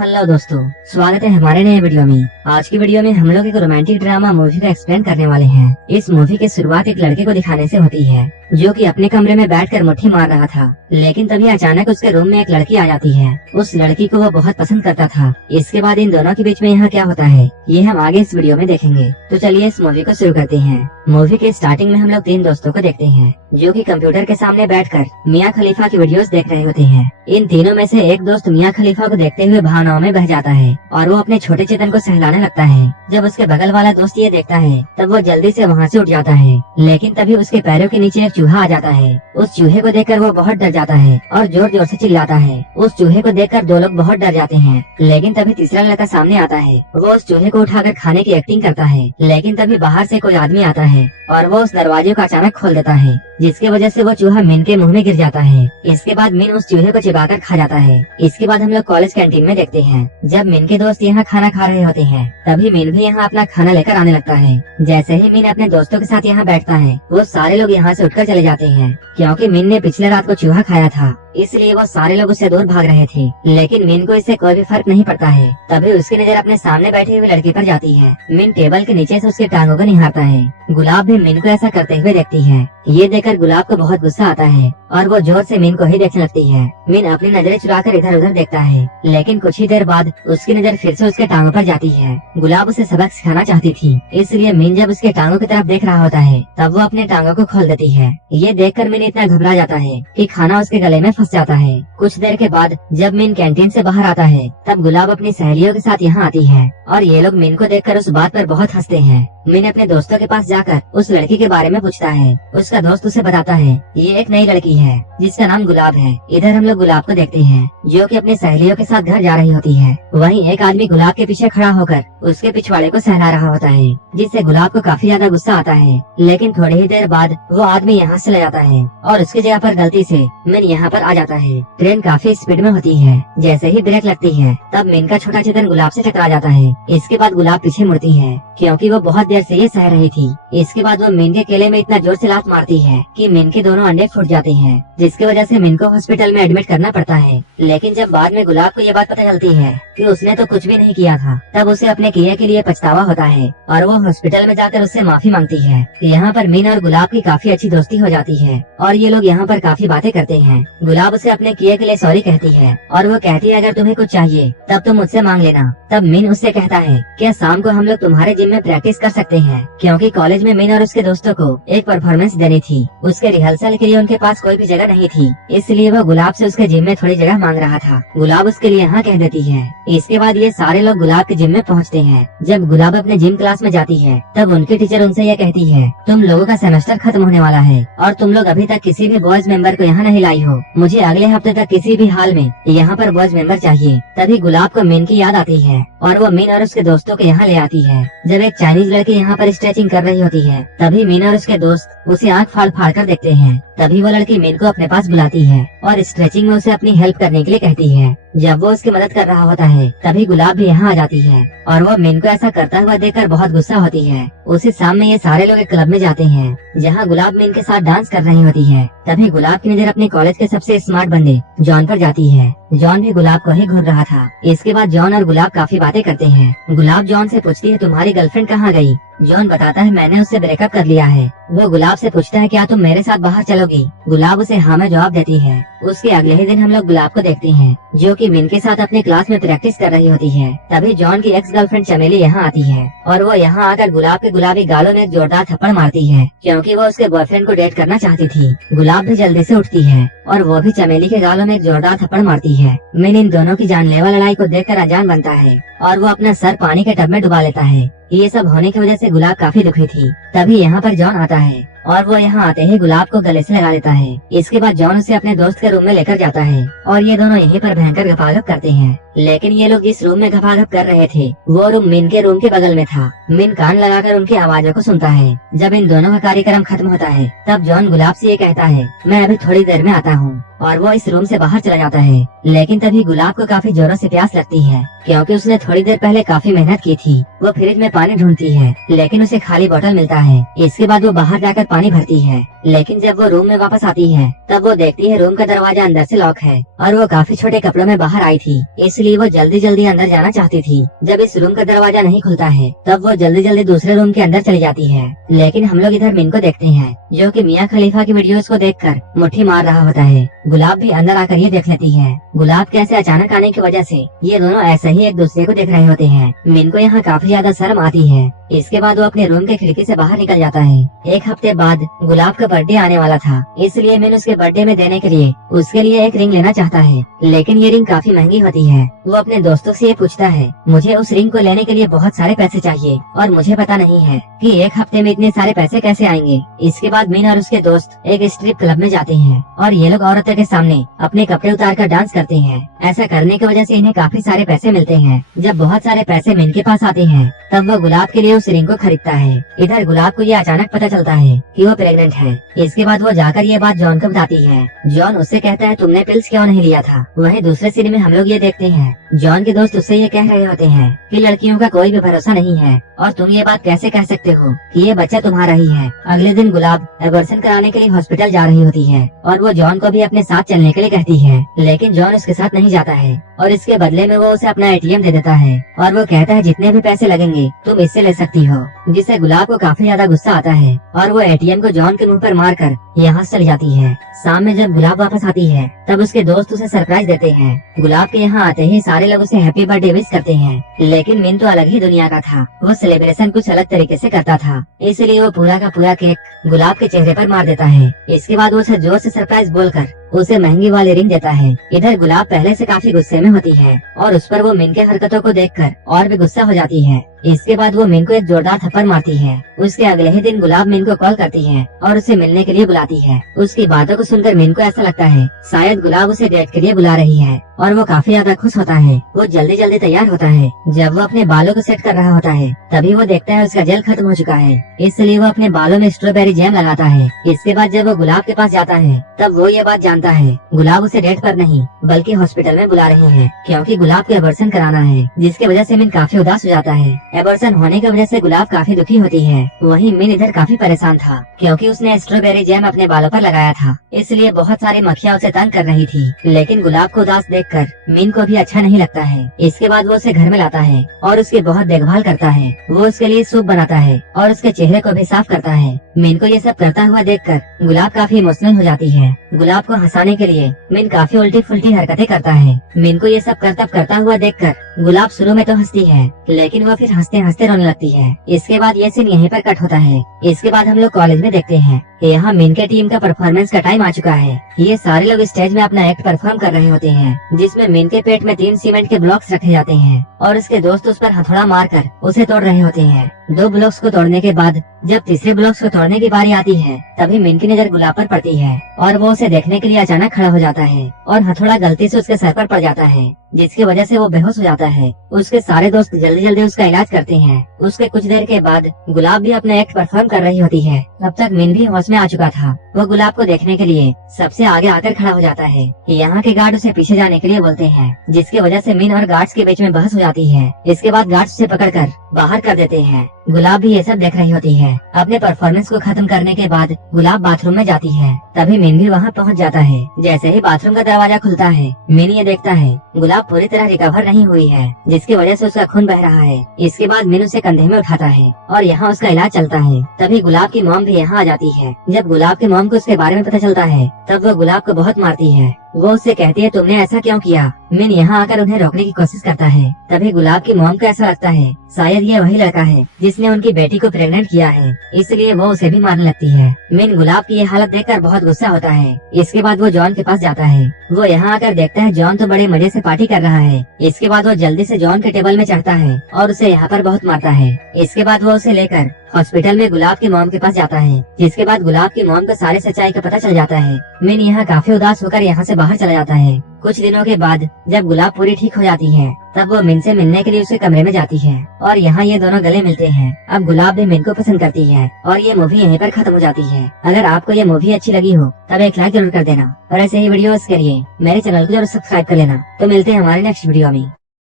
Hello दोस्तों, स्वागत है हमारे नए वीडियो में। आज की वीडियो में हम लोग एक रोमांटिक ड्रामा मूवी का एक्सप्लेन करने वाले हैं। इस मूवी की शुरुआत एक लड़के को दिखाने से होती है जो कि अपने कमरे में बैठकर मुट्ठी मार रहा था, लेकिन तभी अचानक उसके रूम में एक लड़की आ जाती है। उस लड़की को वो बहुत पसंद करता था। इसके बाद इन दोनों के बीच में यहाँ क्या होता है ये हम आगे इस वीडियो में देखेंगे। तो चलिए इस मूवी को शुरू करते हैं। मूवी के स्टार्टिंग में हम लोग 3 दोस्तों को देखते हैं जो कि कंप्यूटर के सामने बैठकर मियां खलीफा की वीडियोस देख रहे होते हैं। इन तीनों में से एक दोस्त मियां खलीफा को देखते हुए भावनाओं में बह जाता है और वो अपने छोटे चेतन को सहलाने लगता है। जब उसके बगल वाला दोस्त ये देखता है तब वो जल्दी से वहाँ से उठ जाता है, लेकिन तभी उसके पैरों के नीचे एक चूहा आ जाता है। उस चूहे को देखकर वो बहुत डर जाता है और जोर जोर से चिल्लाता है। उस चूहे को देखकर 2 लोग बहुत डर जाते हैं, लेकिन तभी तीसरा लड़का सामने आता है। वो उस चूहे को उठाकर खाने की एक्टिंग करता है, लेकिन तभी बाहर से कोई आदमी आता है और वो उस दरवाजे को अचानक खोल देता है, जिसकी वजह से वो चूहा मिन के मुंह में गिर जाता है। इसके बाद मिन उस चूहे को चिबाकर खा जाता है। इसके बाद हम लोग कॉलेज कैंटीन में देखते हैं। जब मिन के दोस्त यहाँ खाना खा रहे होते हैं तभी मिन भी यहाँ अपना खाना लेकर आने लगता है। जैसे ही मिन अपने दोस्तों के साथ यहाँ बैठता है वो सारे लोग यहाँ से उठकर चले जाते हैं, क्योंकि मिन ने पिछले रात को चूहा खाया था, इसलिए वो सारे लोग उससे दूर भाग रहे थे। लेकिन मिन को इससे कोई भी फर्क नहीं पड़ता है। तभी उसकी नजर अपने सामने बैठी हुई लड़की पर जाती है। मिन टेबल के नीचे से उसके टांगों को निहारता है। गुलाब भी मिन को ऐसा करते हुए देखती है। ये देखकर गुलाब को बहुत गुस्सा आता है और वो जोर से मिन को ही देखने लगती है। मिन अपनी नजरें चुराकर इधर उधर देखता है, लेकिन कुछ ही देर बाद उसकी नजर फिर से उसके टांगों पर जाती है। गुलाब उसे सबक सिखाना चाहती थी, इसलिए मिन जब उसके टांगों की तरफ देख रहा होता है तब वो अपने टांगों को खोल देती है। ये देखकर मिन इतना घबरा जाता है कि खाना उसके गले में फंस जाता है। कुछ देर के बाद जब मिन कैंटीन से बाहर आता है तब गुलाब अपनी सहेलियों के साथ यहाँ आती है और ये लोग मिन को देखकर उस बात पर बहुत हंसते हैं। मिन अपने दोस्तों के पास जाकर उस लड़की के बारे में पूछता है। उसका दोस्त उसे बताता है ये एक नई लड़की है जिसका नाम गुलाब है। इधर हम लोग गुलाब को देखते हैं जो कि अपनी सहेलियों के साथ घर जा रही होती है। वहीं एक आदमी गुलाब के पीछे खड़ा होकर उसके पिछवाड़े को सहला रहा होता है, जिससे गुलाब को काफी ज्यादा गुस्सा आता है। लेकिन थोड़ी ही देर बाद वो आदमी यहाँ से ले जाता है और उसकी जगह पर गलती से मिन यहाँ पर आ जाता है। ट्रेन काफी स्पीड में होती है। जैसे ही ब्रेक लगती है तब मिन का छोटा चेतन गुलाब से टकरा जाता है। इसके बाद गुलाब पीछे मुड़ती है क्योंकि वो बहुत देर से ये सह रही थी। इसके बाद वो मिन के केले में इतना जोर से लात मारती है कि मिन के दोनों अंडे फूट जाते हैं, जिसकी वजह से मिन को हॉस्पिटल में एडमिट करना पड़ता है। लेकिन जब बाद में गुलाब को ये बात पता चलती है कि उसने तो कुछ भी नहीं किया था, तब उसे अपने किए के लिए पछतावा होता है और वो हॉस्पिटल में जाकर उससे माफी मांगती है। यहाँ पर मिन और गुलाब की काफी अच्छी दोस्ती हो जाती है और ये लोग यहाँ पर काफी बातें करते हैं। गुलाब उसे अपने किए के लिए सॉरी कहती है और वो कहती है अगर तुम्हें कुछ चाहिए तब तुम मुझसे मांग लेना। तब मिन उससे कहता है क्या शाम को हम लोग तुम्हारे जिम में प्रैक्टिस कर सकते हैं, क्योंकि कॉलेज में मिन और उसके दोस्तों को एक परफॉर्मेंस देनी थी। उसके रिहर्सल के लिए उनके पास कोई भी जगह नहीं थी, इसलिए वो गुलाब से उसके जिम में थोड़ी जगह मांग रहा था। गुलाब उसके लिए हाँ कह देती है। इसके बाद ये सारे लोग गुलाब के जिम में पहुँचते हैं। जब गुलाब अपने जिम क्लास में जाती है तब उनकी टीचर उनसे यह कहती है तुम लोगों का सेमेस्टर खत्म होने वाला है और तुम लोग अभी तक किसी भी बॉयज मेंबर को यहाँ नहीं लाई हो। मुझे अगले हफ्ते तक किसी भी हाल में यहाँ पर बॉयज मेंबर चाहिए। तभी गुलाब को मिन की याद आती है और वो मिन और उसके दोस्तों को यहाँ ले आती है। जब एक चाइनीज लड़की यहाँ पर स्ट्रेचिंग कर रही होती है तभी मिन और उसके दोस्त उसे आँख फाड़ फाड़ कर देखते हैं। तभी वो लड़की मिन को अपने पास बुलाती है और स्ट्रेचिंग में उसे अपनी हेल्प करने के लिए कहती है। जब वो उसकी मदद कर रहा होता है तभी गुलाब भी यहाँ आ जाती है और वो मिन को ऐसा करता हुआ देखकर बहुत गुस्सा होती है। उसी शाम में ये सारे लोग एक क्लब में जाते हैं जहाँ गुलाब मिन के साथ डांस कर रही होती है। तभी गुलाब की नजर अपने कॉलेज के सबसे स्मार्ट बंदे जॉन पर जाती है। जॉन भी गुलाब को ही घूर रहा था। इसके बाद जॉन और गुलाब काफी बातें करते हैं। गुलाब जॉन से पूछती है तुम्हारी गर्लफ्रेंड कहाँ गई। जॉन बताता है मैंने उससे ब्रेकअप कर लिया है। वो गुलाब से पूछता है क्या तुम मेरे साथ बाहर चलोगी। गुलाब उसे हाँ में जवाब देती है। उसके अगले ही दिन हम लोग गुलाब को देखते हैं जो कि मिन के साथ अपने क्लास में प्रैक्टिस कर रही होती है। तभी जॉन की एक्स गर्लफ्रेंड चमेली यहाँ आती है और वो यहाँ आकर गुलाब के गुलाबी गालों में एक जोरदार थप्पड़ मारती है, क्योंकि वो उसके बॉयफ्रेंड को डेट करना चाहती थी। गुलाब भी जल्दी से उठती है और वो भी चमेली के गालों में एक जोरदार थप्पड़ मारती है। मिन इन दोनों की जानलेवा लड़ाई को देखकर अनजान बनता है और वो अपना सर पानी के टब में डुबा लेता है। ये सब होने की वजह से गुलाब काफी दुखी थी। तभी यहाँ पर जॉन आता है और वो यहाँ आते ही गुलाब को गले से लगा लेता है। इसके बाद जॉन उसे अपने दोस्त के रूम में लेकर जाता है और ये दोनों यहीं पर भयंकर गपागप करते हैं। लेकिन ये लोग जिस रूम में गपागप कर रहे थे वो रूम मिन के रूम के बगल में था। मिन कान लगाकर उनकी आवाजों को सुनता है। जब इन दोनों का कार्यक्रम खत्म होता है तब जॉन गुलाब से ये कहता है मैं अभी थोड़ी देर में आता हूँ और वो इस रूम से बाहर चला जाता है। लेकिन तभी गुलाब को काफी जोरों से प्यास लगती है, क्योंकि उसने थोड़ी देर पहले काफी मेहनत की थी। वो फ्रिज में पानी ढूंढती है लेकिन उसे खाली बोतल मिलता है। इसके बाद वो बाहर जाकर पानी भरती है, लेकिन जब वो रूम में वापस आती है तब वो देखती है रूम का दरवाजा अंदर से लॉक है और वो काफी छोटे कपड़ों में बाहर आई थी, इसलिए इसलिए वो जल्दी जल्दी अंदर जाना चाहती थी। जब इस रूम का दरवाजा नहीं खुलता है तब वो जल्दी जल्दी दूसरे रूम के अंदर चली जाती है। लेकिन हम लोग इधर मिन को देखते हैं जो कि मियाँ खलीफा की वीडियोस को देखकर मुट्ठी मार रहा होता है। गुलाब भी अंदर आकर ये देख लेती है। गुलाब कैसे अचानक आने की वजह से ये दोनों ऐसे ही एक दूसरे को देख रहे होते हैं। मिन को यहाँ काफी ज्यादा शर्म आती है। इसके बाद वो अपने रूम के खिड़की से बाहर निकल जाता है। एक हफ्ते बाद गुलाब का बर्थडे आने वाला था, इसलिए मिन उसके बर्थडे में देने के लिए उसके लिए एक रिंग लेना चाहता है। लेकिन ये रिंग काफी महंगी होती है। वो अपने दोस्तों से ये पूछता है, मुझे उस रिंग को लेने के लिए बहुत सारे पैसे चाहिए और मुझे पता नहीं है कि एक हफ्ते में इतने सारे पैसे कैसे आएंगे। इसके बाद मिन और उसके दोस्त एक स्ट्रिप क्लब में जाते हैं और ये लोग औरतों के सामने अपने कपड़े उतार कर डांस करते हैं। ऐसा करने की वजह से इन्हें काफी सारे पैसे मिलते हैं। जब बहुत सारे पैसे मिन के पास आते हैं तब वो गुलाब के लिए उस रिंग को खरीदता है। इधर गुलाब को ये अचानक पता चलता है कि वो प्रेग्नेंट है। इसके बाद वो जाकर ये बात जॉन को बताती है। जॉन उससे कहता है, तुमने पिल्स क्यों नहीं लिया था। वहीं दूसरे सीन में हम लोग ये देखते हैं जॉन के दोस्त उससे ये कह रहे होते हैं कि लड़कियों का कोई भी भरोसा नहीं है और तुम ये बात कैसे कह सकते हो कि ये बच्चा तुम्हारा ही है। अगले दिन गुलाब एबॉर्शन कराने के लिए हॉस्पिटल जा रही होती है और वो जॉन को भी अपने साथ चलने के लिए कहती है। लेकिन जॉन उसके साथ नहीं जाता है और इसके बदले में वो उसे अपना एटीएम दे देता है और वो कहता है, जितने भी पैसे लगेंगे तुम इससे ले सकती हो। जिससे गुलाब को काफी ज्यादा गुस्सा आता है और वो एटीएम को जॉन के मुंह पर मारकर यहाँ से चली जाती है। शाम में जब गुलाब वापस आती है तब उसके दोस्त उसे सरप्राइज देते हैं। गुलाब के यहाँ आते ही सारे लोग उसे हैप्पी बर्थडे विश करते हैं। लेकिन मिन तो अलग ही दुनिया का था। वो सेलिब्रेशन कुछ अलग तरीके से करता था, इसलिए वो पूरा का पूरा केक गुलाब के चेहरे पर मार देता है। इसके बाद वो उसे जोर से सरप्राइज बोलकर उसे महंगी वाली रिंग देता है। इधर गुलाब पहले से काफी गुस्से में होती है और उस पर वो मिन के हरकतों को देखकर और भी गुस्सा हो जाती है। इसके बाद वो मिन को एक जोरदार थप्पड़ मारती है। उसके अगले ही दिन गुलाब मिन को कॉल करती है और उसे मिलने के लिए बुलाती है। उसकी बातों को सुनकर मिन को ऐसा लगता है शायद गुलाब उसे डेट के लिए बुला रही है और वो काफी ज्यादा खुश होता है। वो जल्दी जल्दी तैयार होता है। जब वो अपने बालों को सेट कर रहा होता है तभी वो देखता है उसका जेल खत्म हो चुका है, इसलिए वो अपने बालों में स्ट्रॉबेरी जैम लगाता है। इसके बाद जब वो गुलाब के पास जाता है तब वो ये बात जानता है गुलाब उसे डेट पर नहीं बल्कि हॉस्पिटल में बुला रहे हैं, क्योंकि गुलाब को एबॉर्शन कराना है। जिसकी वजह से मिन काफी उदास हो जाता है। एबॉर्शन होने की वजह से गुलाब काफी दुखी होती है। वहीं मिन इधर काफी परेशान था क्योंकि उसने स्ट्रॉबेरी जैम अपने बालों पर लगाया था, इसलिए बहुत सारी मक्खियाँ उसे तंग कर रही थी। लेकिन गुलाब को उदास देखकर मिन को भी अच्छा नहीं लगता है। इसके बाद वो उसे घर में लाता है और उसकी बहुत देखभाल करता है। वो उसके लिए सूप बनाता है और उसके चेहरे को भी साफ करता है। मिन को ये सब करता हुआ देखकर गुलाब काफी इमोशनल हो जाती है। गुलाब को हंसाने के लिए मिन काफी उल्टी फुल्टी हरकतें करता है। मिन को ये सब करता हुआ देखकर गुलाब शुरू में तो हंसती है, लेकिन वो फिर हंसते हंसते रोने लगती है। इसके बाद ये सीन यहीं पर कट होता है। इसके बाद हम लोग कॉलेज में देखते हैं यहाँ मिन के टीम का परफॉर्मेंस का टाइम आ चुका है। ये सारे लोग स्टेज में अपना एक्ट परफॉर्म कर रहे होते हैं, जिसमें मिन के पेट में 3 सीमेंट के ब्लॉक्स रखे जाते हैं और उसके दोस्त उस पर हथौड़ा मारकर उसे तोड़ रहे होते हैं। 2 ब्लॉक्स को तोड़ने के बाद जब तीसरे ब्लॉक्स को तोड़ने की बारी आती है तभी मिन की नजर गुलाब पर पड़ती है और वो उसे देखने के लिए अचानक खड़ा हो जाता है और हथौड़ा गलती से उसके सर पर पड़ जाता है, जिसकी वजह से वो बेहोश हो जाता है। उसके सारे दोस्त जल्दी जल्दी उसका इलाज करते हैं। उसके कुछ देर के बाद गुलाब भी अपना एक्ट परफॉर्म कर रही होती है। तब तक मिन भी होश में आ चुका था। वो गुलाब को देखने के लिए सबसे आगे आकर खड़ा हो जाता है। यहाँ के गार्ड उसे पीछे जाने के लिए बोलते हैं, जिसकी वजह से मिन और गार्ड्स के बीच में बहस हो जाती है। इसके बाद गार्ड्स उसे पकड़कर बाहर कर देते हैं। गुलाब भी ये सब देख रही होती है। अपने परफॉर्मेंस को खत्म करने के बाद गुलाब बाथरूम में जाती है, तभी मिन भी वहाँ पहुँच जाता है। जैसे ही बाथरूम का दरवाजा खुलता है मिन ये देखता है गुलाब पूरी तरह रिकवर नहीं हुई है, जिसकी वजह से उसका खून बह रहा है। इसके बाद मिन उसे कंधे में उठाता है और यहाँ उसका इलाज चलता है। तभी गुलाब की मॉम भी यहाँ आ जाती है। जब गुलाब के मॉम को उसके बारे में पता चलता है तब वो गुलाब को बहुत मारती है। वो उससे कहती है, तुमने ऐसा क्यों किया। मिन यहाँ आकर उन्हें रोकने की कोशिश करता है। तभी गुलाब की मॉम को ऐसा लगता है शायद ये वही लड़का है जिसने उनकी बेटी को प्रेग्नेंट किया है, इसलिए वो उसे भी मारने लगती है। मिन गुलाब की ये हालत देखकर बहुत गुस्सा होता है। इसके बाद वो जॉन के पास जाता है। वो यहाँ आकर देखता है जॉन तो बड़े मजे से पार्टी कर रहा है। इसके बाद वो जल्दी से जॉन के टेबल में चढ़ता है और उसे यहाँ पर बहुत मारता है। इसके बाद वो उसे लेकर हॉस्पिटल में गुलाब की मॉम के पास जाता है, जिसके बाद गुलाब की मॉम को सारे सच्चाई का पता चल जाता है। मिन यहाँ काफी उदास होकर यहाँ से बाहर चला जाता है। कुछ दिनों के बाद जब गुलाब पूरी ठीक हो जाती है तब वो मिन से मिलने के लिए उसके कमरे में जाती है और यहाँ ये दोनों गले मिलते हैं। अब गुलाब भी मिन को पसंद करती है और ये मूवी यहीं पर खत्म हो जाती है। अगर आपको ये मूवी अच्छी लगी हो तब एक लाइक जरूर कर देना और ऐसे ही वीडियोस के लिए मेरे चैनल को जरूर सब्सक्राइब कर लेना। तो मिलते हैं हमारे नेक्स्ट वीडियो में।